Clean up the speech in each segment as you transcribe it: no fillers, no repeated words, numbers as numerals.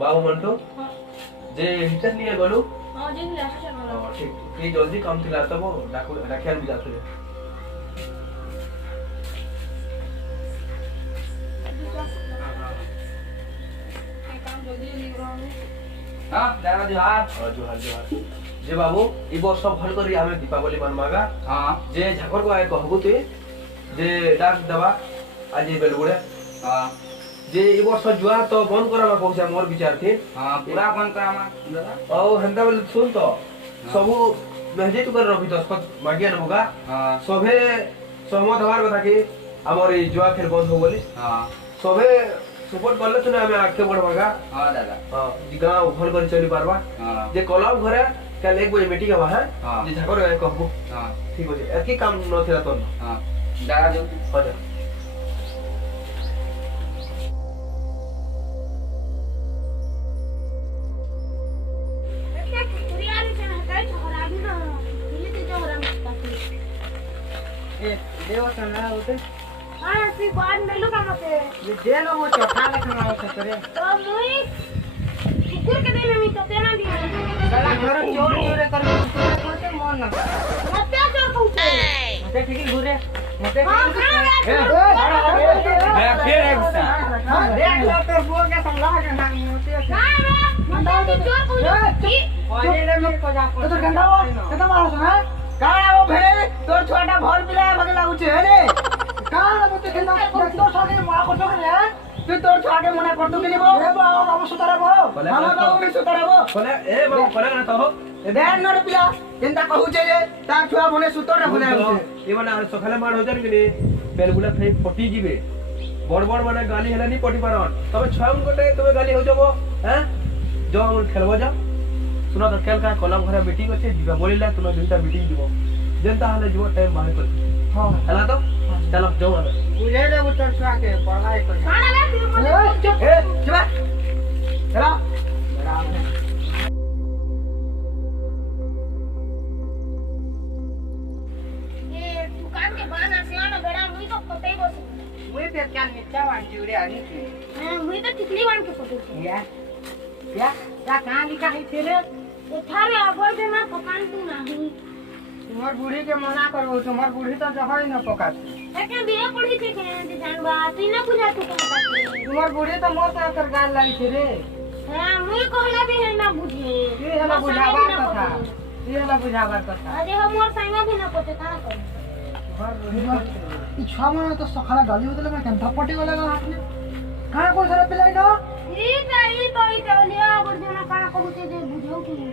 बाबू मंटू जे heater लिए गलु हां जे last चलो ठीक के जल्दी काम थिला तब डाकू राखियान भी जाते काम जल्दी जल्दी करो हां दादा जोहार जोहार जोहार जे बाबू ई वर्ष भल करी हमें दीपावली मनमागा हां जे झाकर को आए कहबो ते जे डाक दवा आज ये बेलगुड़े हां जे ई वर्ष जुआ तो बंद करामा कहूछा मोर विचार थे हां पूरा बंद करामा दादा औ हेंदा बोले सुन तो सबु महजे तू कर रवि दस्खत मागिया न होगा हां सभे सहमत हमार बता के हमर ई जुआ खेल बंद हो बोली हां सभे सपोर्ट करले तने हमें आके बढ़वागा हां दादा हां जी गांव भल कर चली पारबा हां जे कलम घरे कल 1 बजे मीटिंग हवा है हां जे झाकर आए कहबो हां ठीक हो जे एकी काम न थिला तो हां दादा जो हो जा ए देव सना होते हां सी बाद मेलु का मते ये जेल वो चौथा लखन आओ करे तो मुई कुकुर के देने मी तो देना दी साला घर चोर चोरे कर कोते मन न मते चोर कहते मते ठीक घुरे मते हां मैं फिर एक सा देख लो तो बुआ के समझा के ना मोते मते चोर कहते पानी ले मेरे को जा तो गंदा वो कितना मारो सुना काना वो भेड़े तोर छोटा भर पिला भगे लागु छे रे काना वो ते गंदा तो सागे मा को तो रे तू तोर छागे मना करतो कि निबो ए बाबू बाबू सुतारे बो हां बाबू भी सुतारे बो बोले ए बाबू कोले न तो हो ए देन नर पिला केनता कहू छे रे ता छुआ बने सुतरे बने ये माने सखाले मार हो जान के पेलगुला फेक पटी जीवे बड़ बड़ माने गाली हेला नी पटी पारन तबे छाउन कोटे तबे गाली हो जबो हैं जो हम खेलबो जा सुना तो केल का कलम घरे मीटिंग अछि जीवा बोलिला तुम दिनता मीटिंग जीवो जेंता हले जीवो टाइम बाहर कर हां हला तो चलो जाओ हमें बुझे रे उतर छुआ के पढ़ाई कर खाना ले तू मते चुप ए चुप चला बड़ा ये दुकान के बाहर आसला ना बेड़ा मुई तो पटे बस मुई पे क्या नीचा वान जुड़े आनी थी हां मुई तो ठिकली बांध के पटे या कहां लिखा है तेरे ये थारे आवर देना पकान तू नहीं तुम्हार बूढ़ी के मना करबो तुम्हार बूढ़ी तो जहई न पकात एके बिया पढ़ी थे के जानबा तू ना बुझा तू कहता तुम्हार बूढ़ी तो मोर से कर गाल लाई थी रे हां मुई कहला भी है ना बुझे ये हला बुझावर कथा ये हला बुझावर कथा अरे हम मोर संगा भी ना पते का कर तुम्हार बूढ़ी ई छुआ में तो सखाला गाली होतले मैं केनता पटी वाला का हाथ में काना को सारा पिलाई ना ई तो लिया आवर देना का कहू जे बुझौ की नहीं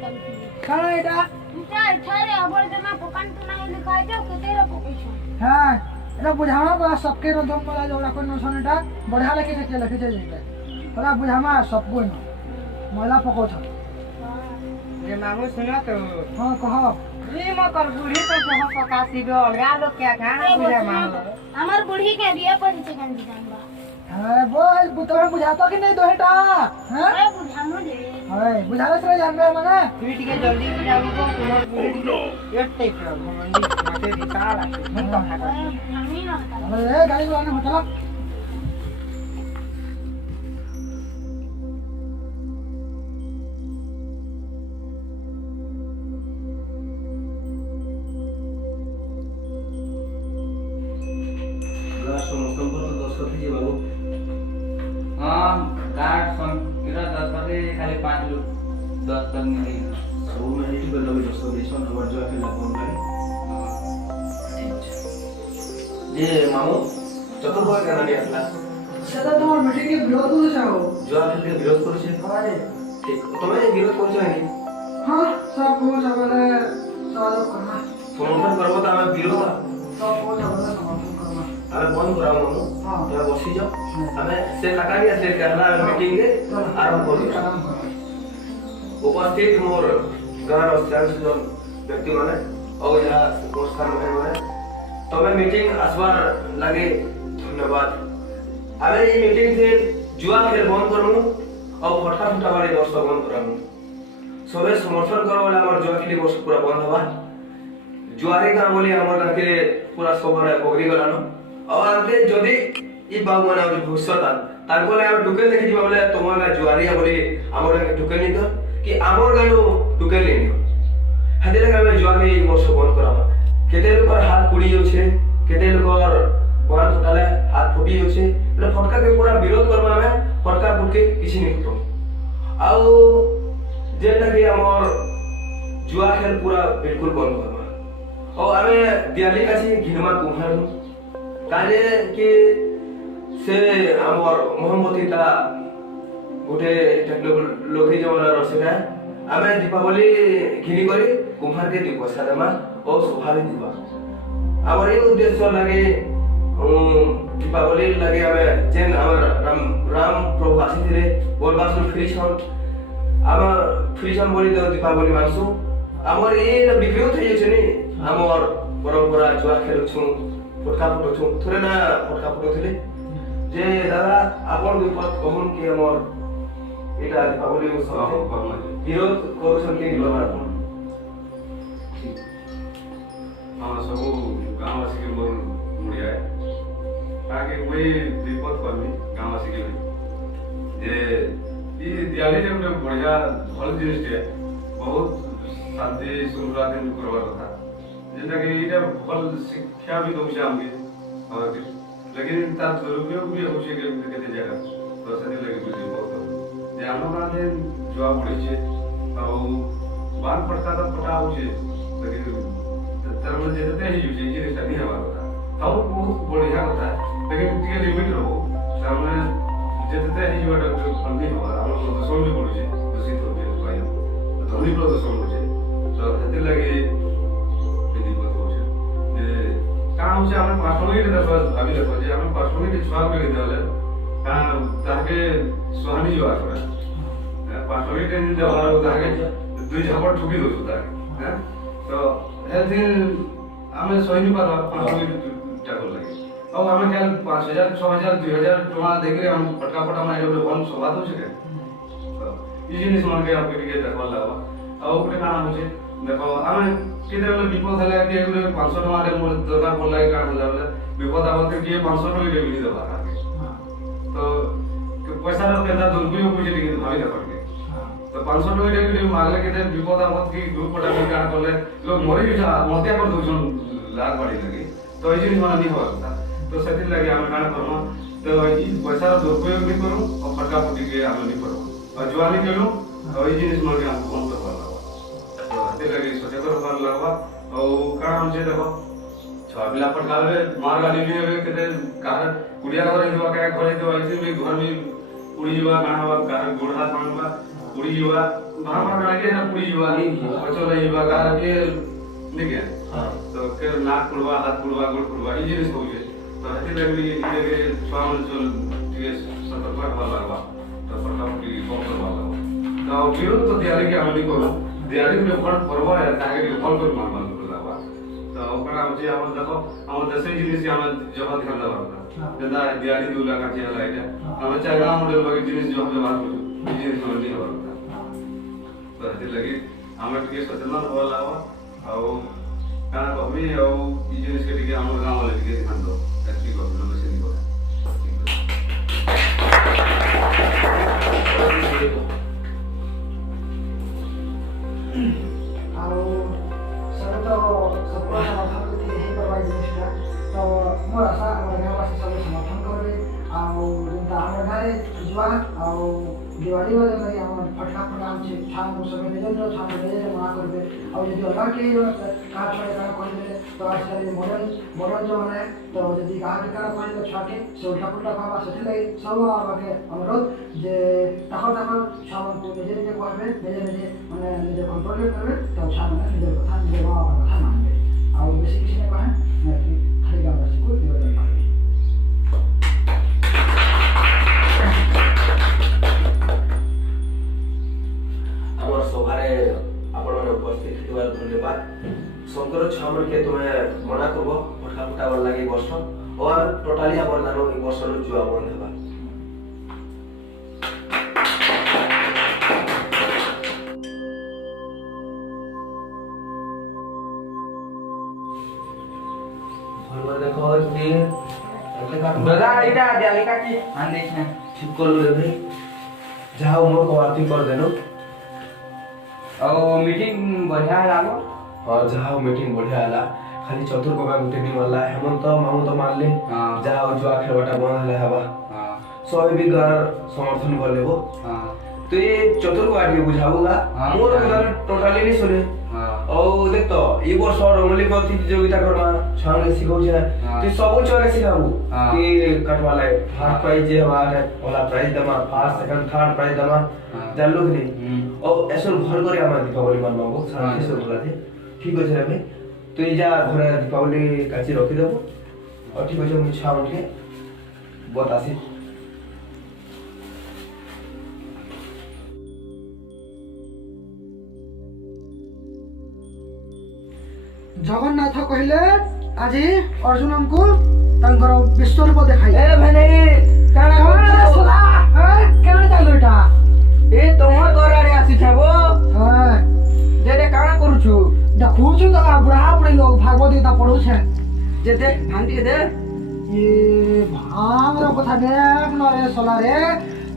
काना एटा इटा थारे आवर देना पकान तू नहीं लिखाई दे के तेरा पकेछो हां एटा बुझावा बा सबके रदम वाला जोड़ा कोन नसन एटा बढ़िया लेके के लिखे जाइले होला बुझामा सब कोई महिला पको छ ये मामू सुनो तो हां कह ये म कर बूढ़ी तो जहां पकासी गो अलगा लोग क्या खाना बुझा मामू हमार बूढ़ी के बिया पढ़ी थे गंदी जानबा हां बोल बुतवा बुझाता कि नहीं दोहेटा हां अरे बुझानो दे हां बुझाले से जानबे मने पीट के जल्दी बुझाबो को तुम्हार बूढ़ी एते के मंडी माटे रिसाला हम तो खाता हमी ना खाता अरे गाड़ी वाला होटल हां कार्ड संकीरा 10 करे खाली 5 लोग 10 तक मिले सब में नीति कर लगे दोस्तों देशों नंबर जो है लगन भाई ये मामू चतुर्भुज का नानी असला सदा तुम्हार मीटिंग के विरोध हो जाओ जो आप के विरोध करू छे हां ठीक तुम्हें विरोध करू छे नहीं हां सब को सबले सहयोग करना समर्थन करबो त हमें विरोध सब को सबले समर्थन करना हमें बंद कराओ मामू हां तो बसी जाओ हमें से लगा दिया से कहला मीटिंग के आरंभ करू उपस्थित मोर गार और जो व्यक्ति माने और यहाँ उपस्थान में तबे मीटिंग आसबार लगे धन्यवाद हमें ये मीटिंग से जुआ खेल बंद करमु और फटा फटा वाले दोस्त बंद करमु सबे समर्थन करो वाला हमर जुआ खेली वर्ष पूरा बंद हवा जुआरी गांव बोली हमर गांव के पूरा सब पकड़ी गलानो और आते जदी ଇ ବାବୁ ମାନେ ଆଉ ଭବିଷ୍ୟତ ତାଙ୍କର ଆମେ ଟୁକେଲ ଦେଖି ଯିବା ବୋଲେ ତମର ନା ଜୁଆରିଆ ବୋଲି ଆମର ଟୁକେଲ ନିଦ କି ଆମର ଗାଁରୁ ଟୁକେଲ ନିଅ ହାତରେ ଆମେ ଜୁଆରି ଏଇ ବର୍ଷ ବନ୍ଦ କରାବା କେତେ ଲୋକର ହାତ ପୁଡ଼ି ଯାଉଛେ କେତେ ଲୋକର ବାଣ ଫଟାଲେ ହାତ ଫୁଟି ଯାଉଛେ ବୋଲେ ଫଟକା କେ ପୁରା ବିରୋଧ କରବା ଆମେ ଫଟକା ଫୁଟକେ କିଛି नहीं फुटो ଆଉ जेटा कि हमर जुआ खेल पूरा बिल्कुल बंद करवा और आमे दिवाली कासी घिनमा कुम्हार काले कि से हमर मोहम्मती ता गोटे लोके जमाना रसेटा आमे दीपावली घिनी करी कुम्हार के दी पैसा देमा और स्वभाविक दिवा हमर ये उद्देश्य लागे दीपावली लगे आमे जेन हमर राम प्रभु आसीथिले बोलबासु फ्री छन आम फ्री छन बोली तो दीपावली मानसु हमर ये बिक्री होते छनी हमर परंपरा जुआ खेलुछु फटका फटोछु थोरे ना फटका फटोथिले जे दादा आपन विपद कहन कि हमर एटा दीपावली उत्सव विरोध करूछन कि लोमा आपन हां सब गांववासी के बोल मुड़िया है ताकि कोई विपद करनी गांववासी के जे ई दिवाली जे ଗୋଟେ ବଢିଆ ଭଲ ଜିନିଷଟେ ବହୁତ ଶାନ୍ତି ଶୃଙ୍ଖଳା दिन करवा କଥା जेटा कि इटा भल शिक्षा भी दउछ हमके लेकिन ता दुरुपयोग भी होछ के केते जगह तो से लगे बुझी बहुत जे हम गाने जवाब पड़े छे आ बान पड़ता तो पटा होछ लेकिन तर में जेते ही जुजे जे नहीं हवा କଥା ताऊ बहुत बढ़िया କଥା लेकिन टिके लिमिट रहो सामने जेते ही जुवा फंडी हवा हम प्रदूषण भी पड़े दूषित हो गए भाई ध्वनि प्रदूषण होछ तो हेते लगे विधि बात होछ जे कान होछ हम पार्सोनालिटी देखो भाभी देखो जे हम पार्सोनालिटी छुआ के देले कान ताके सोहानी जुआ करे पार्सोनालिटी जे हमारा ताके दुई झपट ठुकी दो ताके हैं तो हेदिन हमें सोहिनी पर पार्सोनालिटी टाको लगे अब हमें क्या 5000 6000 2000 टका देके हम फटका फटा मारे जो बन सभा दो छे तो ई जिनिस मन के आपके के देखवा लागो अब ओकरे काना होचे देखो हमें केते बेले विपद हला के 500 टका रे मोर दरकार पड़ला के कान होला विपद आवत के 500 टका के बिनी देबा तो पैसा रो केता दुरुपयोग बुझे के भाई देखो के तो 500 टका के मारले केते विपद आवत की ग्रुप पटा के कान करले लोग मरे के मत्या कर दोछन लाग बाड़ी लगे तो ई जिनिस मन नहीं होता तो सेति लगे हम कान करम तो ई पैसा रो दुरुपयोग नहीं करू और फटका फटी के हम नहीं करू और जुआली केलु और ई जिनिस मन के हम कम करवा लागो तो ते लगे सचेतन कर लागबा और काम जे देखो छा पिला फटकावे मार गाली भी है केते कार कुड़िया घर हिवा का घर तो ऐसे भी घर में उड़ी जीवा गाना हवा कार गोड़ हाथ मारबा उड़ी जीवा भामा गाली ना उड़ी जीवा बचो ले जीवा कार के निके हां तो के नाक पुड़वा हाथ पुड़वा गोड़ पुड़वा ई जिनिस हो जे तो हती लगे ये लगे स्वाम चल के सतर्क रहवा लागबा तो फटका की कम करवा लागबा तो विरोध तो तैयारी के हम नहीं करो दिवाली में फट पर्व है ताके फल कर मान मान लागबा तो ओकरा होचे हम देखो हम देशे जिनिस के हम जब ध्यान देबा जेना दिवाली दूला का चला है हम चाइना मॉडल वगे जिनिस जो हम व्यवहार करू जिनिस नहीं हो तो हती लगे हम के सचेतन रहवा लागबा आ काना कहबी आ ई जिनिस के हम गांव वाले के ध्यान दो एक्चुअली गवर्नमेंट में से नहीं हो ଆଉ ସବୁ ତ ସପୋର୍ଟ ଭାବୁଛି ହେଇ ପାରବା ଜିନିଷଟା ତ ମୋର ଆଶା ଆମର ଗାଁବାସୀ ସବୁ ସମର୍ଥନ କରିବେ ଆଉ ଯେନ୍ତା ଆମର ଗାଁରେ ଯୁଆ ଆଉ ଦିୱାଲି ବାଦେ ଆମର ଫଟକା ଫଟା ଅଛି ଛୁଆଙ୍କୁ ସବୁ ନିଜ ନିଜ ଛୁଆଙ୍କୁ ନିଜେ ମନା କରିବେ ଆଉ ଯଦି ଅଲଗା କେହି କାହା ଛୁଆରେ କାଣା କହିବେ ତ ଆସିଲେ ମଡ଼ର୍ନ ଯେଉଁମାନେ ତ ଯଦି କାହାକେ କାଣା କହିଲେ ଛୁଆକେ ସେ ଉଲ୍ଟା ପୁଲ୍ଟା କହିବା ସେଥିଲାଗି ସବୁ ଆମକେ ଅନୁରୋଧ ଯେ ତାଙ୍କର ଛୁଆମାନଙ୍କୁ ନିଜେ ନିଜେ କହିବେ ନିଜେ ନିଜେ ମାନେ ନିଜେ କଣ୍ଟ୍ରୋଲ କରିବେ ତ ଛୁଆମାନେ ନିଜର କଥା ନିଜେ ବାବା କଥା ମାନିବେ ଆଉ ବେଶୀ କିଛି ନାଇଁ କହେ ଖାଲି ଗାଁବାସୀକୁ ଦିୱାଲି ମାରିବେ ଆମର ସଭାରେ ଆପଣମାନେ ଉପସ୍ଥିତ ଥିବାରୁ ଧନ୍ୟବାଦ ଶଙ୍କର ଛୁଆମାନେ କେ ତୁମେ ମନା କରବ ଫଟକା ଫୁଟାବାର ଲାଗି ବର୍ଷ ଓ ଆମେ ଟୋଟାଲି ଆମର ଦାନ ଏ ବର୍ଷର ଜୁଆ ବନ୍ଦ ହେବା ଦେଖ ଯେ ଏତେ କାଟ दादा इटा दियाली का की आन देखना ठीक कर लो रे भाई जाओ मोर को आरती कर देनो और मीटिंग बढ़िया लागो और जाओ मीटिंग बढ़िया आला खाली चतुर को गुटे नहीं मारला हेमंत मामू तो मान ले हां जाओ जुआ खेलवाटा बंद है हवा हां सब भी घर समर्थन कर लेबो हां तो ये चतुर को आगे बुझाऊंगा हाँ, मोर हाँ। घर टोटली नहीं सुने हां और देख तो ये वर्ष रंगोली प्रतियोगिता करमा छांगे सिखाउ छे हाँ। तो सब छोरे सिखाबू हाँ। कि कटवाला फर्स्ट प्राइज जे हमारे वाला प्राइज दमा फर्स्ट सेकंड थर्ड प्राइज दमा हाँ। जान लो कि नहीं और ऐसे भर करे आमा दीपावली मानबाबो शांति से बोला थे ठीक है भाई तो ये जा घरे दीपावली काची रखी देबो और ठीक है मुझे छाउन के बतासी जगन्नाथ कहले आज अर्जुन हमको तांकर विश्वरूप देखाई ए भने काना काना सला केना चालू एटा ए तोहर घर आड़े आसी छबो हां जे रे काना करूछु देखुछु त बुढ़ा बुढ़ी लोग भागवत गीता पढ़ू छे जे दे भांग दे ये भांग रो कथा देख न रे सला रे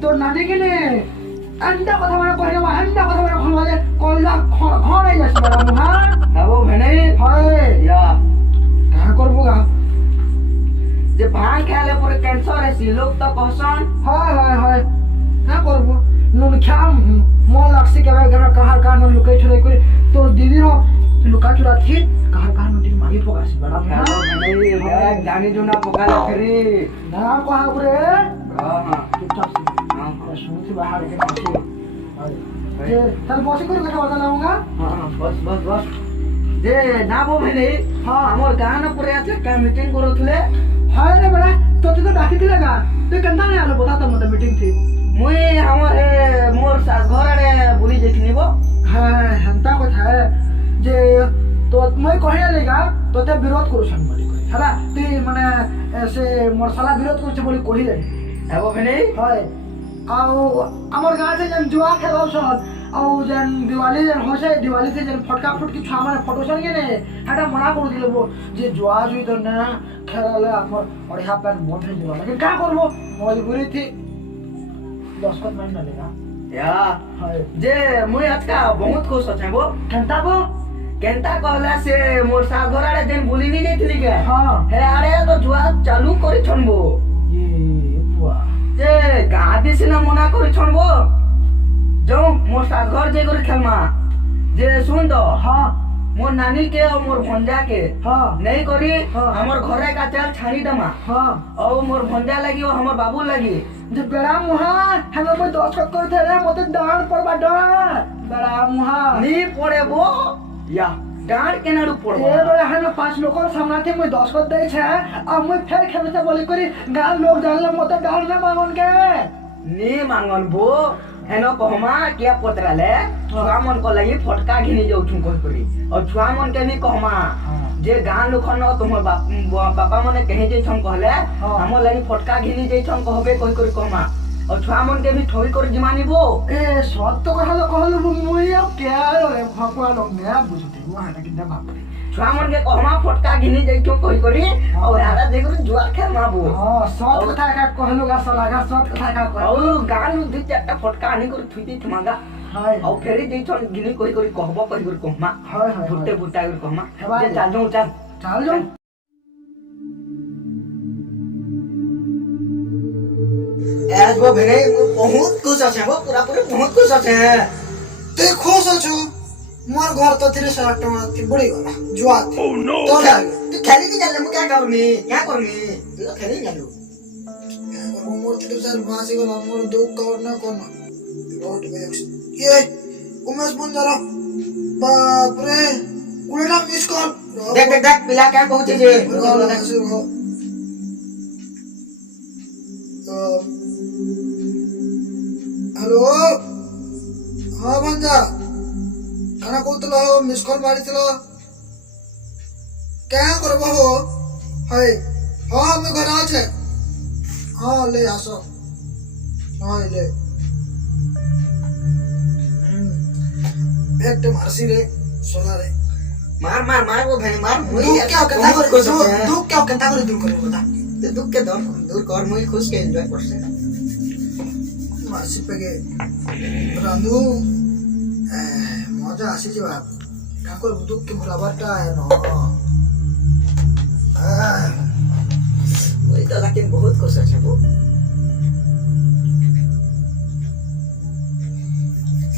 तो नानी के ने अंडा कथा माने कहले अंडा कथा माने खन वाले कोला खण जास बड़ा मुहा आबो भने हाय या का करबो गा जे भांग खाले पर कैंसर है लोग तो कहसन हाय हाय हाय का करबो नुन खाम मोल लाक्सी के कहार का न लुकाई छुराई करे तोर दीदी रो लुका चुरा थी कहार का न मारी पकासी बड़ा आबो मुहा भने जानी जुना पकाले फेरी ना कहा रे हां हां चुपचाप से हां सुनती बाहर के नाचे जे चल बसी कर कथा बता लाऊंगा हां बस बस बस जे ना बो भने हां हमर गाना पुरे आछे का मीटिंग करथले हाय रे बड़ा तो डाकी दिले गा तू कंदा नहीं आलो बता तो मत मीटिंग थी मुई हमर मोर सास घर आड़े बुली जेखनी बो हाय हंता कथा है जे तो मैं कहया लेगा तो ते विरोध करू छन बोली कहि हला ती माने ऐसे मरसाला विरोध करू छ बोली कहि रे आबो भने हाय आउ हमर गांव से जन जुआ खेलाउ छन आउ जन दिवाली जन होसे दिवाली से जन फटका फटकी छुआ माने फटो छन के ने हटा मना कर दिले वो जे जुआ जुई तो ना खेलाले हमर बढ़िया प्लान बन रे दिवा लेकिन का करबो मजबूरी थी 10 कत महीना लेगा या हाय जे मुई आजका बहुत खुश अछि बो कंता बो केनता कहला से मोर सास घर आड़े जेन बुली नहीं देथली के हां हे आड़े तो जुआ चालू करि छनबो ये बुआ जे गादी से ना मना करि छनबो जो मोर सास घर जे कर खेलमा जे सुन तो हां मोर नानी के और मोर भंजा के हां नहीं करी हाँ। हमर घरे का चाल छानी दमा हां और मोर भंजा लगी और हमर बाबू लगी जे बड़ा मुहा हमें कोई 10 कत कर थे रे मते डांड पर बड़ा बड़ा मुहा नी पड़े वो या डांड के नाडू ए पड़बो बड़ा हमें 5 लोग और सामने थे मैं 10 कत दे छे अब मैं फिर खेले से बोली करी गाल लोग जानले मते डांड ना मांगन के नी मांगन बो हेनो कहमा क्या पतराले छुआ मन को लगी फटका घिनी जाऊ छु कोई करी और छुआ मन के भी कहमा जे गां लोखन तुमर बापा मने कहि जे छम कहले हमर लगी फटका घिनी जे छम कहबे कोई करी कहमा और छुआ मन के भी ठोई कर जिमानी बो ए सत तो कहलो मुई अब क्या रे भगवान लोग ने बुझते वो है कि ना बाप रे छुआ मन के कहमा फटका घिनी जे छु कोई करी और आरा देखो जुआ खेल माबो हां सत कथा का कहलो गा सलागा सत कथा का कहलो और गां नु दु चारटा फटका आनी कर थुती थमागा हाय और फेरी जे छन घिनी कोई करी कहबो कोई करी कहमा हाय हाय फुटते फुटा कर कहमा हेबा जे चाल जाऊ चाल चल जो आज वो भेने बहुत खुश আছে वो पूरा पूरे बहुत खुश আছে ते खुश अछु मोर घर तो 30,000 टका थी बड़ी वाला जुआ थी तो क्या तू खेली नहीं जाले मैं क्या करनी तू तो खेली नहीं जालू मोर 30,000 मासी को मोर दो कवर ना कोन बहुत बेक्स ये उमेश बन जरा बाप रे उलेटा मिस कॉल देख पिला क्या कहू छे हेलो हाँ बंजा खाना कहतल मिस कॉल मारिथिल क्या करब हो हाय हाँ हमें घर आछे हाँ ले आसो हाँ ले एक तो मारसी रे सोला रे मार वो भेने मार तू क्या कहता करे दूर करे बता ते दुख के दूर कर मुई खुश के एंजॉय करसे मासी पेगे रांधु मजा आसी जिबा ठाकुर दुख के भुलाबारटा है न मुई तो लेकिन बहुत खुश আছে গো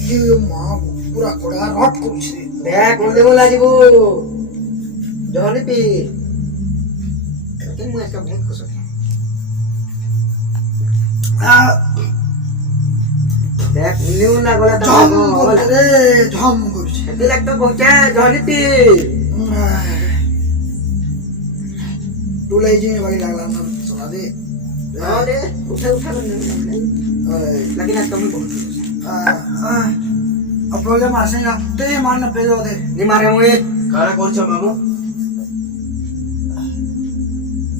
ये मां पूरा कोड़ा रट करछि দেখ বলে বলা যাব জনি পি কিন্তু মুই একটা বহুত খুশ আছে দেখ নিউ না গলা তো झम रे झम करछि এতে লাগতো পৌঁছে জনি পি टोलाई जी बाकी लागला ना सुना दे अरे उठा उठा लेकिन आज कमी बहुत अब प्रोग्राम मारसे ना ते मारना पे दो दे नहीं मारे मुझे କାଣା କରୁଛ ମାମୁ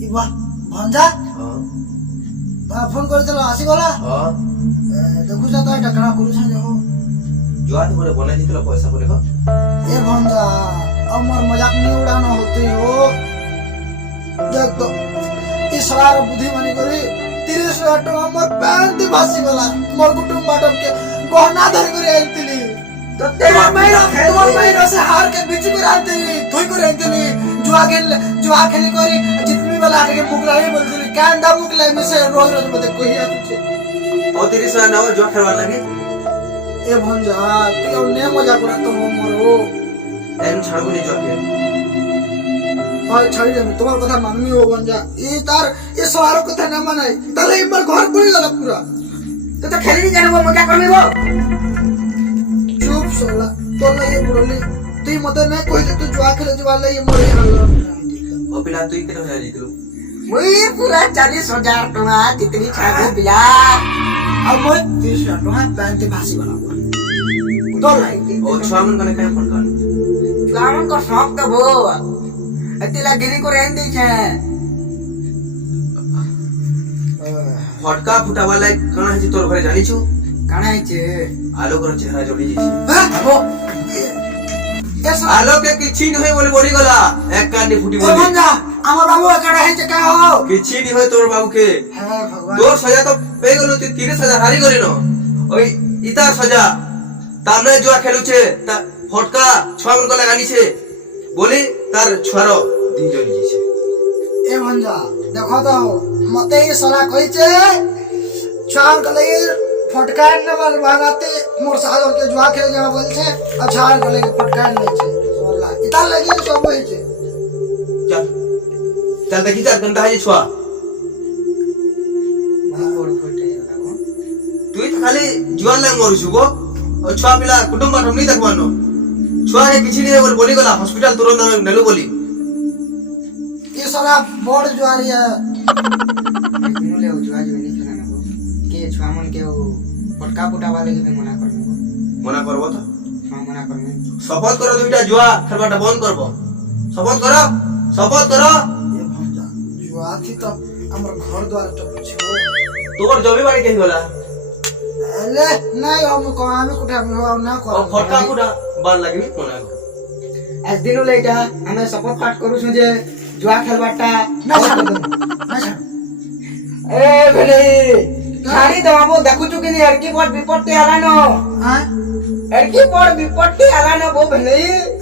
इबा भंजा ହଁ ता फोन करतलो आसी गला ହଁ देखु जा तो टकरा करू छ जो जुआ तो बोले बना जीतलो पैसा बोले को ए भंजा अमर मजाक नहीं उड़ाना होते हो देख तो इस सारा बुद्धि मानी करे 30,000 टका मोर पैंट भासी गला मोर कुटुंब बाटम के गहना धर करे आंतली तो तेरा तुम्हार महीना से हार के बीच में आंतली थोई करे आंतली जुआ खेली करी जितनी वाला आके मुगला ही बोलतली कांदा मुगला में से रोज रोज मते कोई आछे और 30,000 ना जुआ खेलवा लगे ए भंजा तू ने मजा करा तो मोरो एम छाड़बो नहीं जुआ के और छाड़ी दे तुम्हार कथा माननी हो भंजा ये तार ये सवारो कथा ना मानाई तले एक बार घर पड़ी गला पूरा तो खेली नहीं जाने वो मजा करबी वो चुप सोला तो लगे बोली तू मते ना कोई तू जुआ खेले जुआ ले ये मोरे हाल ओ पिला तू केते हो जीतलो मुई पूरा 40,000 टका जितनी छागो बिया अब मैं 30,000 टका पैंती भासी वाला तो लाई ओ छुआ मन कने काय फोन कर जुआमन को शौक तो वो अतिला गिरी को रहन दी छे फटका फुटा वाला कणा है तोर घरे जानी छु काना छे आलो कर चेहरा जोड़ी जेछि वो ये सब आलो के किछि न होय बोले बोली गला एक कांडी फुटी ए बोली भंजा हमर बाबू एकड़ा है जे का हो किछि नि होय तोर बाबू के हे भगवान तोर सजा तो पे गलो तू 30,000 हारी गली न ओई इता सजा तामे जुआ खेलु छे ता फटका छुआ मन को लगानी छे बोली तार छुआरो दी जोड़ी जेछि ए भंजा देखो तो मते ये सला कहि छे चार गले फटका न बाल भागाते मोर सागर के जुआ खेले जा बोल छे अच्छा गले फटका नहीं छे सोला इता लगी सब होई छे चल चल देखि जा गंदा है छुआ और फटे তুই তো খালি জুয়ান লাগ মরুছু গো ও ছুয়া পিলা কুটুম্ব বাঠম নি দেখবানো ছুয়া হে কিছু নি বলে বলি গলা হসপিটাল তুরন্ত আমি নেলু বলি ये सला बड़ जुआरी है दिनो ले जुआ जो नहीं खेला ना के छुआ मन के वो पटका पुटा वाले के भी मना करने মনা করব তো हां मना करने শপথ করো দুইটা জুয়া খেলবাটা বন্ধ করব শপথ করো শপথ করো ये भंजा जुआ थी तो हमर घर द्वार टप छे তোর জমি বাড়ি কে গলা ले नहीं हम को हम कुटा ना ও कर ফটকা ফুটা বার লাগি মনা কর आज दिनो ले जा हमें सपोर्ट पाठ करू छु जे जुआ खेलबाटा ना छाड़ ना छाड़ ए भेले छाड़ी दबाबो देखु छु कि नहीं हरकी पर विपत्ति आलानो हां हरकी पर विपत्ति आलानो वो भेले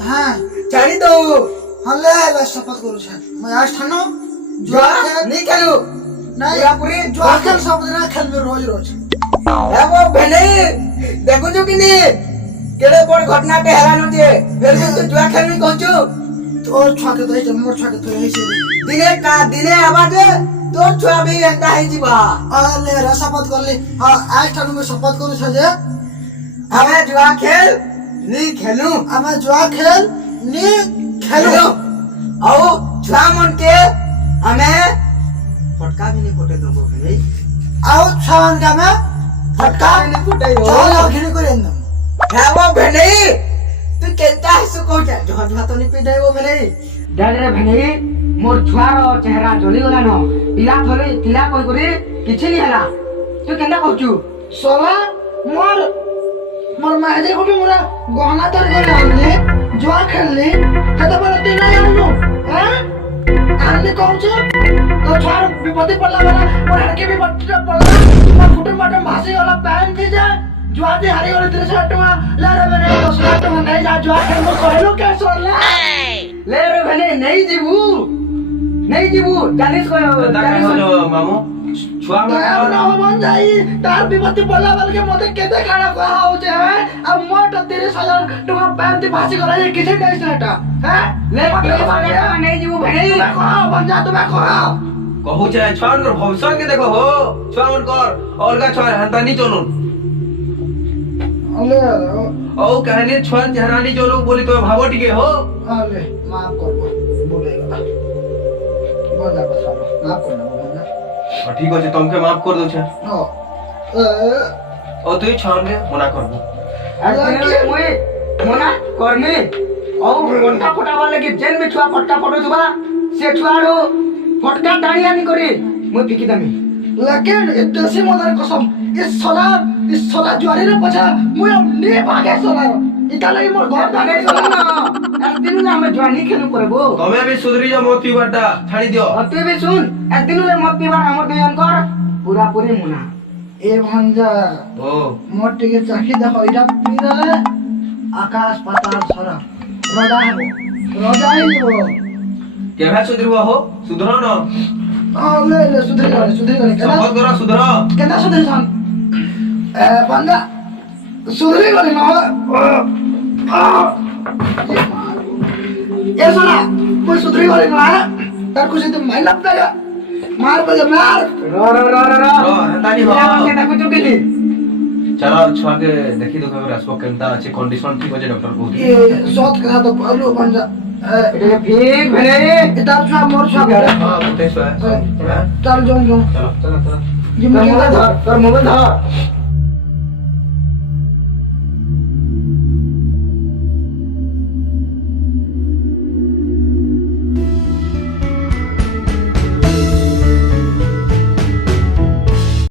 हां छाड़ी दो हां ले शपथ करू छे मैं आज ठानो जुआ जुआ खेल नहीं खेलू नहीं पूरा पूरी जुआ खेल सब दिन खेल रोज रोज ए वो भेले देखु छु कि नहीं केड़े बड़ घटना पे हैरान होते फिर भी तू जुआ खेलनी कहछु तोर छुआ के दई मोर छुआ के तो है से दिने आवाज तो छुआ भी एंता है जीवा ले रे शपथ कर ले हां आज ठानो मैं शपथ करू छे जे हमें जुआ खेल नहीं खेलू हमें जुआ खेल नी खेलो आओ छुआ मन के हमें फटका भी नहीं फटे तुमको भाई आओ छान का मैं फटका भी नहीं फटे हो चलो घिन करे न है वो भेने तू केंता है सो कोटा जो जो तो नहीं पीदे वो भेने डर रे भेने मोर छुआर चेहरा जली गला न पिला थले पिला कोई करे किछि नहीं हला तू केंता कहचू सोला मोर मोर माजे को भी मोरा गहना तर करे हमने जुआ खेल ली कत बोलते नहीं हम हैं आने कहूँ छे तो छाड़ विपत्ति पड़ला वाला और हड़के भी पट्टी पड़ला तुम कुटुंब माटम भासी वाला पैन थी जा जुआती हारी वाले 30 टका ले रे मैंने 10 टका नहीं जा जुआ के मो कहलो के सोला ले रे भने नहीं जीवू जानिस को मामू छुआ में ना हो बन जाई तार विपत्ति पड़ला वाला के मते केते खाना कहा हो जे है अब मोट 30,000 टका पैन थी भासी करा ये किसे दे सेटा हैं ले नहीं जीवू भने कहा बन जा तुम्हें कहा कहू छे छुआ कर भविष्य के देखो हो छुआ मन कर और का छुआ हंता नहीं चलू अले ओ कहने छुआ चेहरा नहीं चलू बोली तो भाबो टिके हो अले माफ कर बोलेगा बोल जा बस माफ करना बोल जा और ठीक है तुमके माफ कर दो छे ओ ओ तू छुआ के मना कर दो अरे मोए मना करनी और फटका फटा वाले के जेल में छुआ फटका फटो जुबा से छुआरो फटका टाणिया नहीं करे मोए पिकी दमी लेकिन इतने से मदर कसम इस सोला जुआरी रे पछा मुय ने भागे सोला इकाले मोर घर जाने भागे ना एक दिन ना हमें जवानी खेलू करबो तमे भी सुधरी जा मोती बड्डा छाड़ी दियो और तू भी सुन एक दिन ले मत पीवा हमर बेयन कर पूरा पूरी मुना ए भंजा ओ मोटी के चाखी देखो इडा पी दले आकाश पाताल सरा रजा ही वो के भा सुधरवा हो सुधरो न ले सुधरी गले शपथ करो सुधरो केना सुधरी सन ए भंजा सुधरी गले न ए सोना कोई सुधरी गले न तार कुछ तो माइल लगता मार बजे मार रो हंतानी हो के ताकू चुकेली चलो छुआ के देखी दो खबर आसको केनता अच्छी कंडीशन ठीक हो जे डॉक्टर को ये सोत का तो पहलू भंजा एटे ठीक भने इता छुआ मोर छुआ हां उठे छुआ चल जो चलो जिम्मेदार धर मोबाइल धर